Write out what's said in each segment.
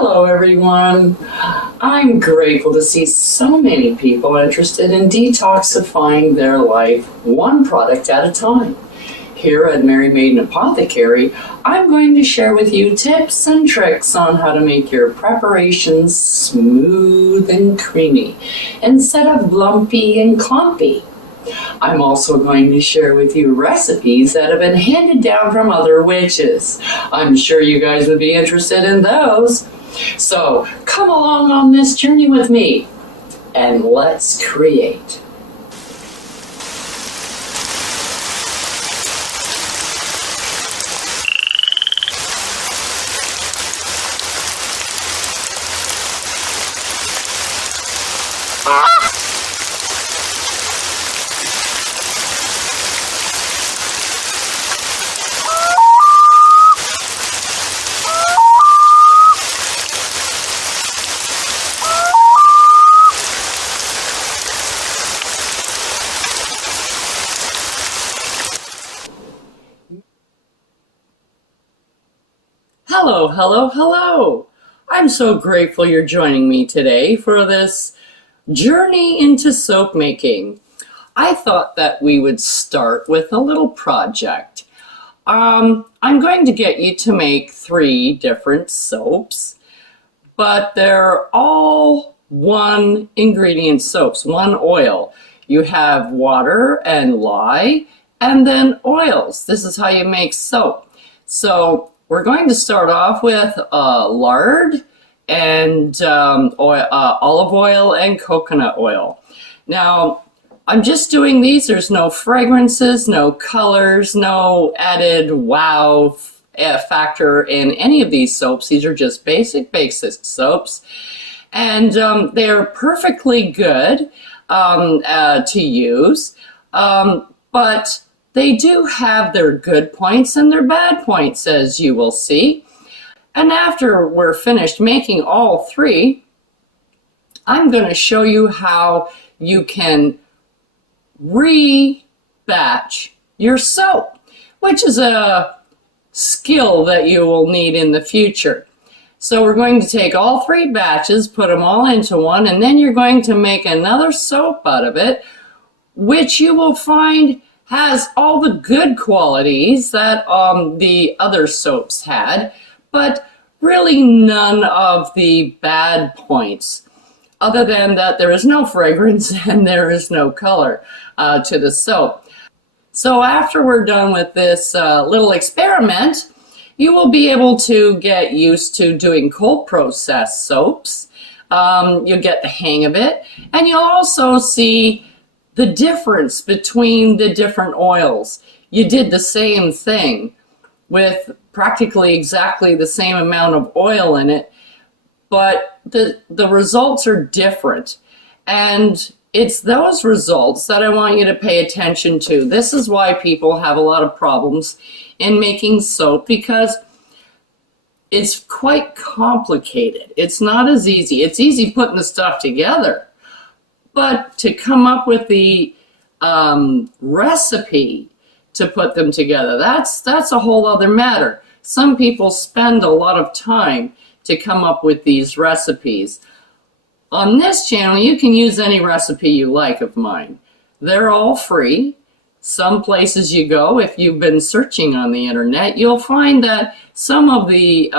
Hello everyone. I'm grateful to see so many people interested in detoxifying their life one product at a time. Here at Mary Maiden Apothecary, I'm going to share with you tips and tricks on how to make your preparations smooth and creamy instead of lumpy and clumpy. I'm also going to share with you recipes that have been handed down from other witches. I'm sure you guys would be interested in those. So come along on this journey with me and let's create. Hello, hello, hello. I'm so grateful you're joining me today for this journey into soap making. I thought that we would start with a little project. I'm going to get you to make 3 different soaps, but they're all one ingredient soaps, one oil. You have water and lye and then oils. This is how you make soap. So we're going to start off with lard and olive oil and coconut oil. Now, I'm just doing these. There's no fragrances, no colors, no added wow factor in any of these soaps. These are just basic soaps. And they're perfectly good to use, but they do have their good points and their bad points, as you will see. And after we're finished making all 3, I'm going to show you how you can re-batch your soap, which is a skill that you will need in the future. So we're going to take all 3 batches, put them all into one, and then you're going to make another soap out of it, which you will find has all the good qualities that the other soaps had, but really none of the bad points, other than that there is no fragrance and there is no color to the soap. So after we're done with this little experiment, you will be able to get used to doing cold process soaps. You'll get the hang of it, and you'll also see the difference between the different oils. You did the same thing with practically exactly the same amount of oil in it, but the results are different. And it's those results that I want you to pay attention to. This is why people have a lot of problems in making soap, because it's quite complicated. It's not as easy. It's easy putting the stuff together, but to come up with the recipe to put them together, that's a whole other matter. Some people spend a lot of time to come up with these recipes. On this channel, you can use any recipe you like of mine. They're all free. Some places you go, if you've been searching on the internet, you'll find that some of the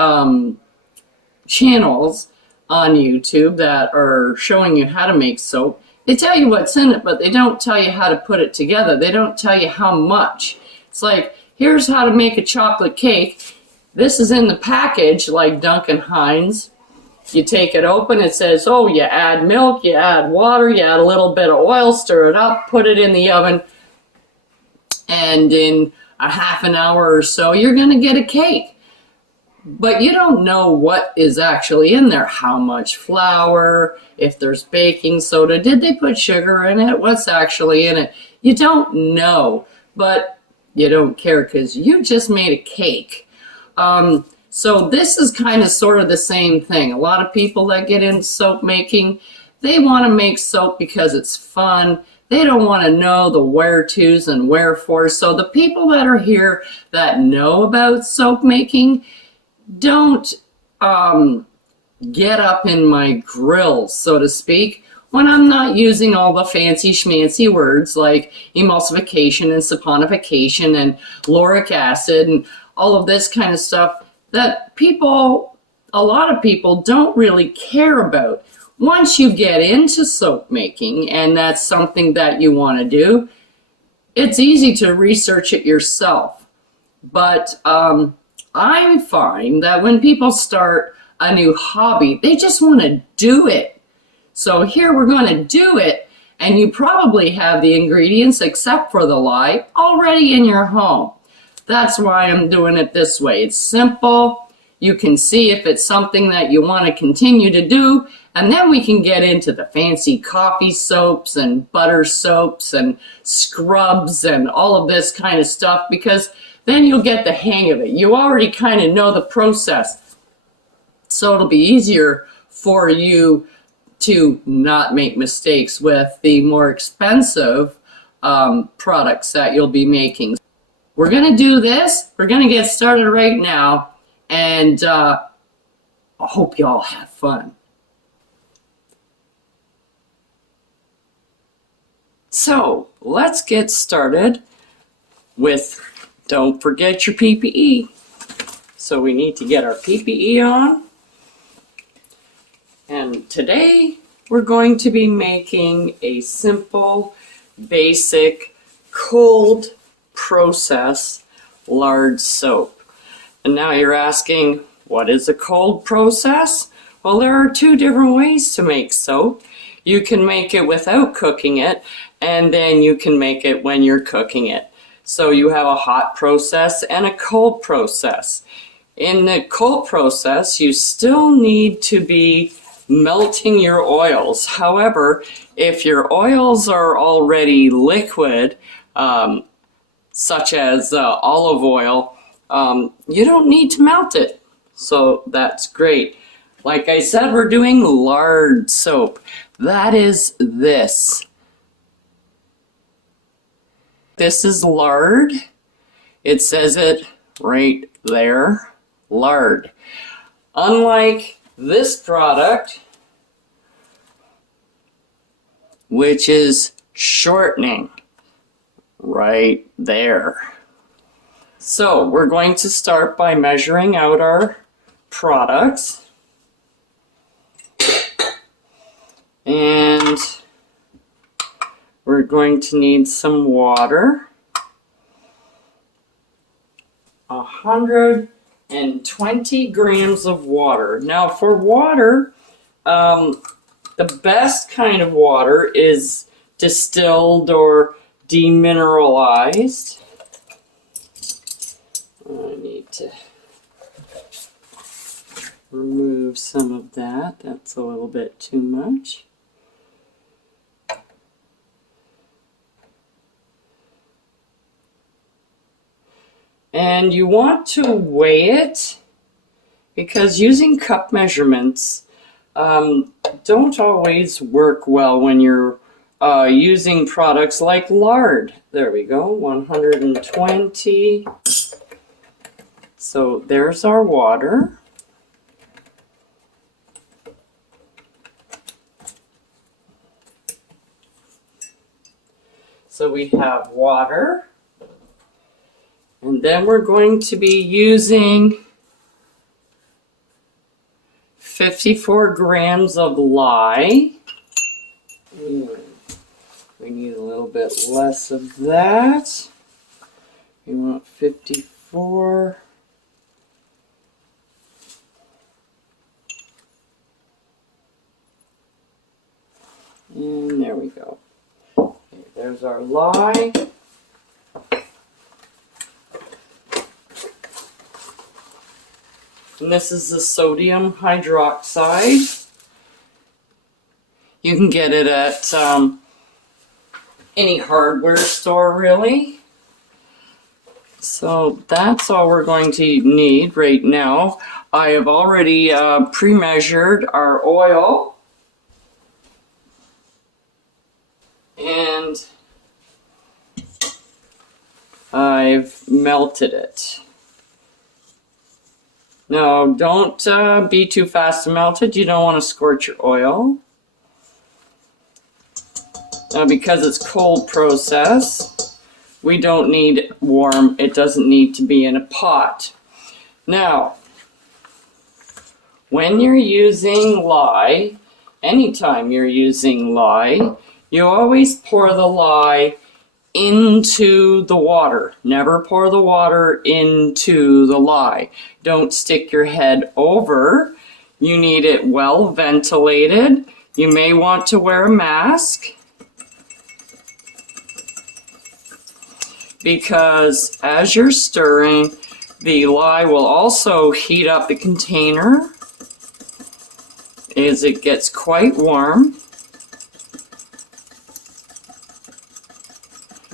channels on YouTube that are showing you how to make soap, they tell you what's in it, but they don't tell you how to put it together. They don't tell you how much. It's like, here's how to make a chocolate cake. This is in the package, like Duncan Hines. You take it open, it says, oh, you add milk, you add water, you add a little bit of oil, stir it up, put it in the oven, and in a half an hour or so, you're going to get a cake. But you don't know what is actually in there, how much flour, if there's baking soda, did they put sugar in it, what's actually in it. You don't know, but you don't care because you just made a cake. So this is kind of sort of the same thing. A lot of people that get into soap making, they want to make soap because it's fun. They don't want to know the where-tos and wherefores. So the people that are here that know about soap making don't get up in my grill, so to speak, when I'm not using all the fancy schmancy words like emulsification and saponification and lauric acid and all of this kind of stuff that a lot of people don't really care about. Once you get into soap making, and that's something that you want to do, it's easy to research it yourself. But I find that when people start a new hobby, they just want to do it. So here we're going to do it, and you probably have the ingredients, except for the lye, already in your home. That's why I'm doing it this way. It's simple. You can see if it's something that you want to continue to do, and then we can get into the fancy coffee soaps and butter soaps and scrubs and all of this kind of stuff, because then you'll get the hang of it. You already kind of know the process, so it'll be easier for you to not make mistakes with the more expensive products that you'll be making. We're going to do this. We're going to get started right now, and I hope you all have fun. So let's get started with, don't forget your PPE. So we need to get our PPE on. And today we're going to be making a simple, basic, cold process lard soap. And now you're asking, what is a cold process? Well, there are two different ways to make soap. You can make it without cooking it, and then you can make it when you're cooking it. So you have a hot process and a cold process. In the cold process, you still need to be melting your oils. However, if your oils are already liquid, such as olive oil, you don't need to melt it. So that's great. Like I said, we're doing lard soap. That is this. This is lard. It says it right there, lard. Unlike this product, which is shortening, right there. So we're going to start by measuring out our products. And we're going to need some water. 120 grams of water. Now for water, the best kind of water is distilled or demineralized. I need to remove some of that. That's a little bit too much. And you want to weigh it, because using cup measurements don't always work well when you're using products like lard. There we go, 120. So there's our water. So we have water. And then we're going to be using 54 grams of lye. We need a little bit less of that. We want 54. And there we go. Okay, there's our lye. And this is the sodium hydroxide. You can get it at any hardware store, really. So that's all we're going to need right now. I have already pre-measured our oil. And I've melted it. Now, don't be too fast to melt it. You don't want to scorch your oil. Now, because it's cold process, we don't need warm. It doesn't need to be in a pot. Now, when you're using lye, anytime you're using lye, you always pour the lye into the water. Never pour the water into the lye. Don't stick your head over. You need it well ventilated. You may want to wear a mask because as you're stirring, the lye will also heat up the container as it gets quite warm.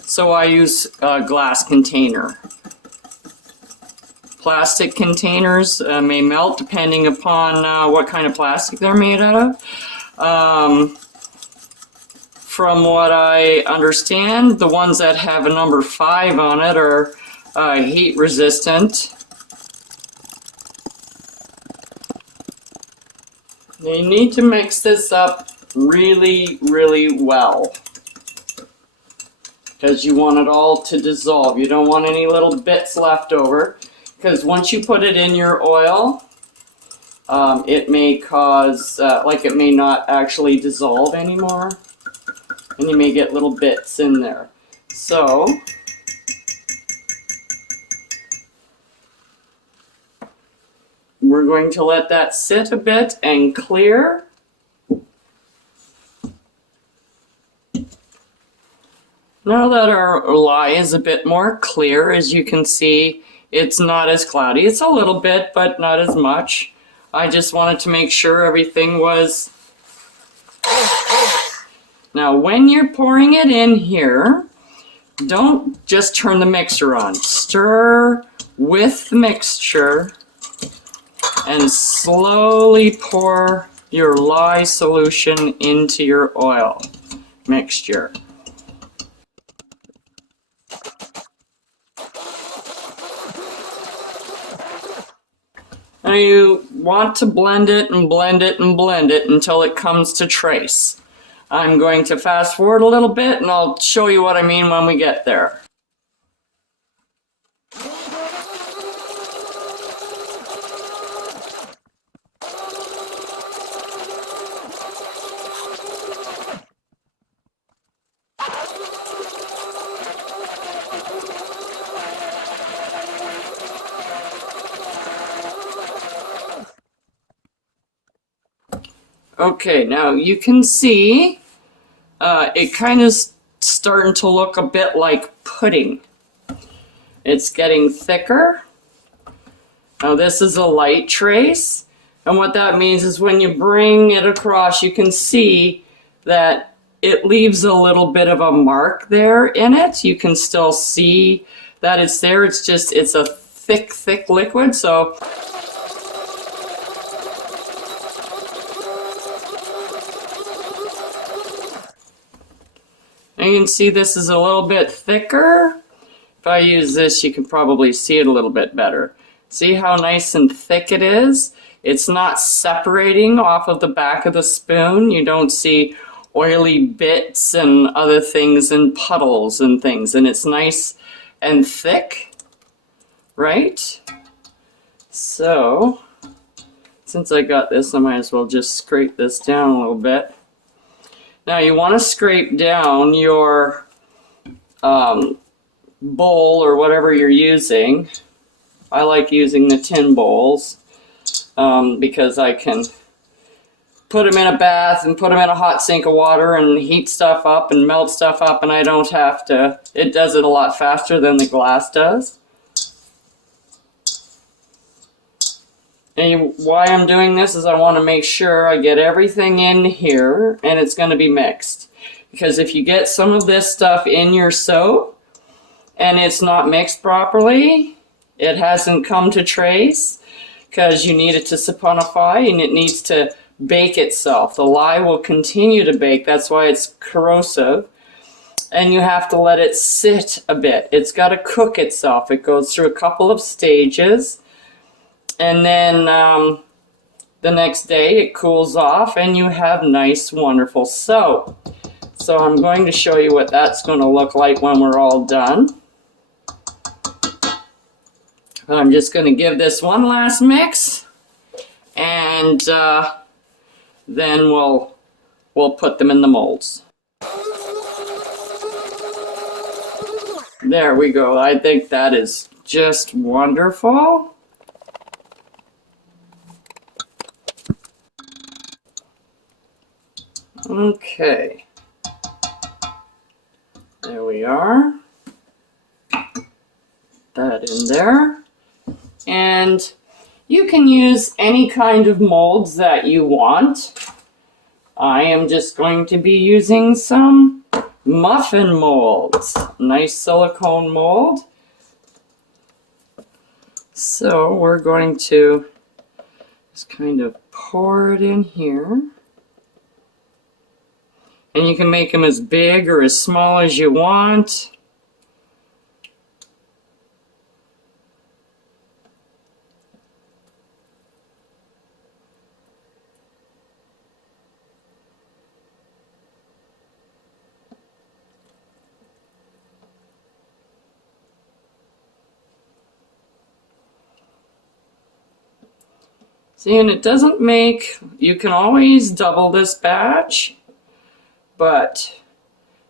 So I use a glass container. Plastic containers may melt depending upon what kind of plastic they're made out of. From what I understand, the ones that have a number 5 on it are heat resistant. You need to mix this up really, really well, because you want it all to dissolve. You don't want any little bits left over, because once you put it in your oil, it may cause, it may not actually dissolve anymore, and you may get little bits in there. So, we're going to let that sit a bit and clear. Now that our lye is a bit more clear, as you can see, it's not as cloudy. It's a little bit, but not as much. I just wanted to make sure everything was... Now, when you're pouring it in here, don't just turn the mixer on. Stir with the mixture and slowly pour your lye solution into your oil mixture. Now you want to blend it and blend it and blend it until it comes to trace. I'm going to fast forward a little bit and I'll show you what I mean when we get there. Okay, now you can see it kind of starting to look a bit like pudding. It's getting thicker. Now this is a light trace, and what that means is when you bring it across, you can see that it leaves a little bit of a mark there in it. You can still see that it's there. It's just, it's a thick liquid, so and you can see this is a little bit thicker. If I use this, you can probably see it a little bit better. See how nice and thick it is? It's not separating off of the back of the spoon. You don't see oily bits and other things and puddles and things. And it's nice and thick, right? So, since I got this, I might as well just scrape this down a little bit. Now you want to scrape down your bowl or whatever you're using. I like using the tin bowls because I can put them in a bath and put them in a hot sink of water and heat stuff up and melt stuff up, and I don't have to. It does it a lot faster than the glass does. And why I'm doing this is I want to make sure I get everything in here and it's going to be mixed. Because if you get some of this stuff in your soap and it's not mixed properly, it hasn't come to trace, because you need it to saponify and it needs to bake itself. The lye will continue to bake, that's why it's corrosive. And you have to let it sit a bit. It's got to cook itself. It goes through a couple of stages. And then the next day it cools off and you have nice, wonderful soap. So I'm going to show you what that's going to look like when we're all done. I'm just going to give this one last mix, and then we'll put them in the molds. There we go. I think that is just wonderful. Okay. There we are. That in there. And you can use any kind of molds that you want. I am just going to be using some muffin molds. Nice silicone mold. So we're going to just kind of pour it in here. And you can make them as big or as small as you want. See, and it doesn't make, you can always double this batch, but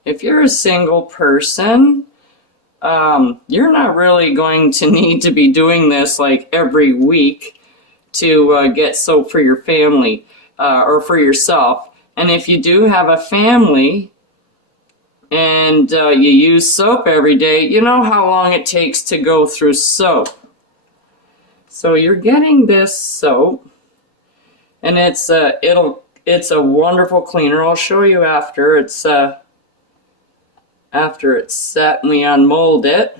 if you're a single person, you're not really going to need to be doing this like every week to get soap for your family or for yourself. And if you do have a family and you use soap every day, you know how long it takes to go through soap. So you're getting this soap, and it's a wonderful cleaner. I'll show you after it's set and we unmold it.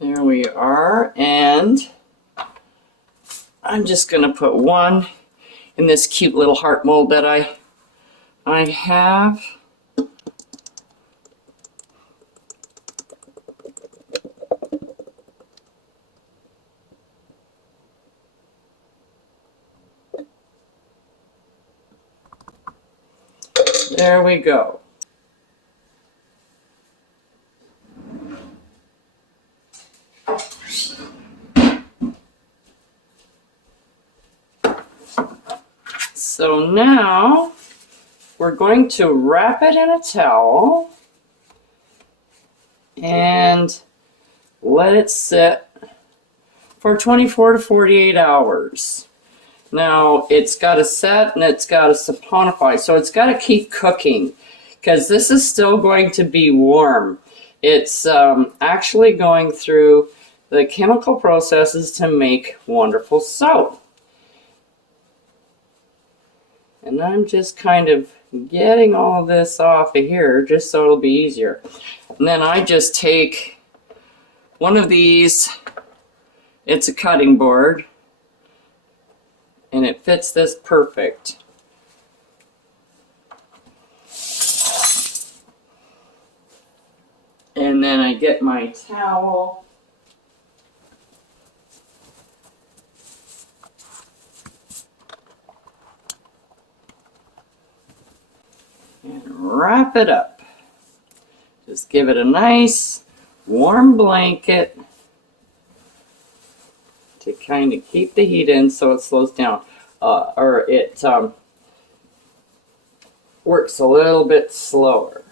There we are, and I'm just going to put one in this cute little heart mold that I have. There we go. So now we're going to wrap it in a towel and let it sit for 24 to 48 hours. Now it's got to set and it's got to saponify, so it's got to keep cooking because this is still going to be warm. It's actually going through the chemical processes to make wonderful soap. And I'm just kind of getting all of this off of here just so it'll be easier. And then I just take one of these, it's a cutting board, and it fits this perfect. And then I get my towel. And wrap it up. Just give it a nice warm blanket to kind of keep the heat in so it slows down, or it works a little bit slower.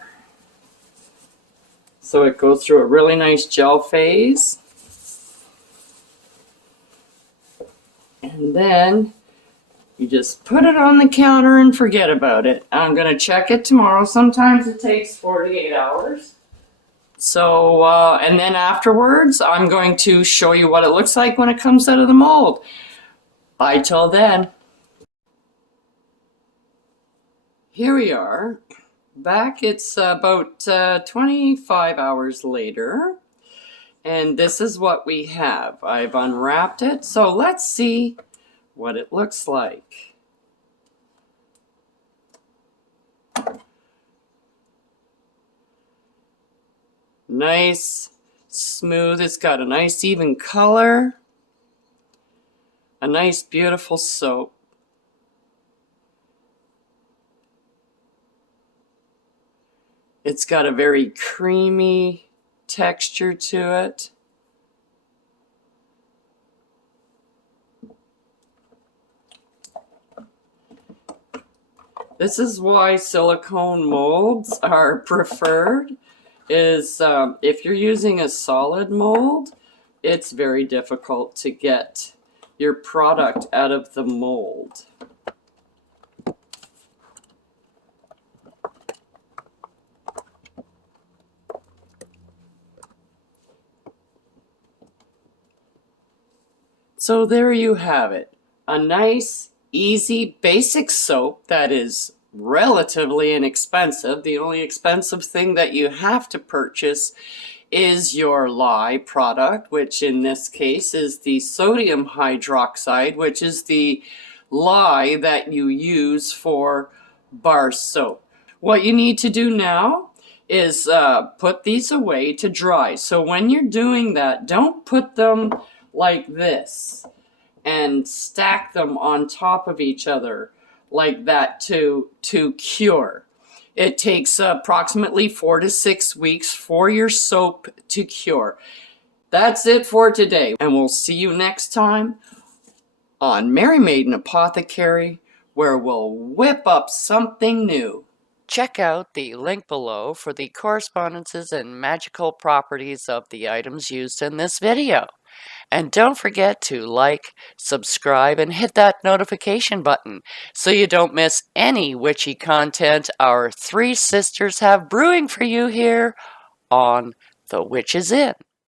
So it goes through a really nice gel phase. And then you just put it on the counter and forget about it. I'm going to check it tomorrow. Sometimes it takes 48 hours. So, and then afterwards, I'm going to show you what it looks like when it comes out of the mold. Bye till then. Here we are. Back, it's about 25 hours later. And this is what we have. I've unwrapped it. So let's see what it looks like. Nice, smooth. It's got a nice even color. A nice, beautiful soap. It's got a very creamy texture to it. This is why silicone molds are preferred, is if you're using a solid mold, it's very difficult to get your product out of the mold. So there you have it. A nice, easy, basic soap that is relatively inexpensive. The only expensive thing that you have to purchase is your lye product, which in this case is the sodium hydroxide, which is the lye that you use for bar soap. What you need to do now is put these away to dry. So when you're doing that, don't put them like this and stack them on top of each other like that to cure. It takes approximately 4 to 6 weeks for your soap to cure. That's it for today, and we'll see you next time on Mary Maiden Apothecary, where we'll whip up something new. Check out the link below for the correspondences and magical properties of the items used in this video. And don't forget to like, subscribe, and hit that notification button so you don't miss any witchy content our three sisters have brewing for you here on The Witch's Inn.